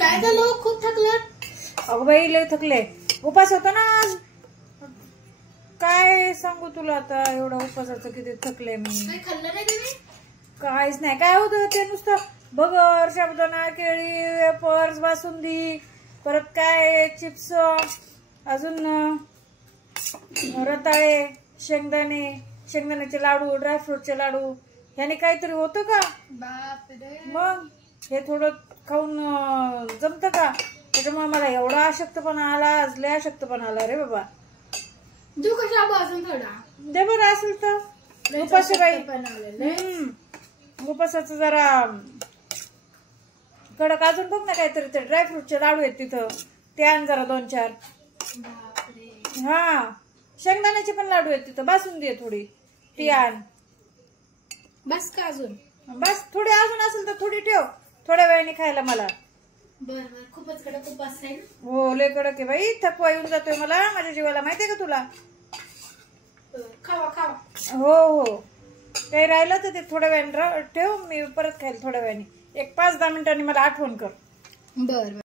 काय झालं? खूप थकलं? अगं बाई लय थकले. उपास होता ना आज. काय सांगू तुला आता, एवढा उपासाचं किती थकले मी. काही खाल्लं नाही तुम्ही? काहीच नाही. काय होतं ते नुसतं भगर, साबुदाणा, केळी, वेफर्स, बासुंदी, परत काय चिप्स, अजून रताळे, शेंगदाण्याचे लाडू, ड्रायफ्रूटचे लाडू. ह्याने काहीतरी होतं का? बापरे. मग हे थोडं खाऊन जमतं का? त्याच्यामुळे मला एवढा अशक्तपणा आला, आज लय अशक्तपणा आला रे बाबा. देऊ का शाबू अजून थोडा? दे बरं असेल तर. उपास बाई. उपासाचं जरा कडक अजून बघ ना काहीतरी. ते ड्रायफ्रूटचे लाडू आहेत तिथं, ते आण जरा 2-4. हा, शेंगदाण्याचे पण लाडू आहेत तिथं, बासुंदी आहे थोडी, ती आण. बस का अजून? बस, थोडी अजून असेल तर थोडी ठेव, थोड्या वेळाने खायला मला. बर बर. खूपच कडक उपास आहे ना? हो लय कडक आहे बाई. थकवा येऊन जातोय मला माझ्या जीवाला, माहितीये का तुला? खावा खावा. हो हो. काही राहिलं तर ते थोड्या वेळाने ठेव, मी परत खाईल थोड्या वेळाने. 1-5-10 मिनिटांनी मला आठवण कर. बर.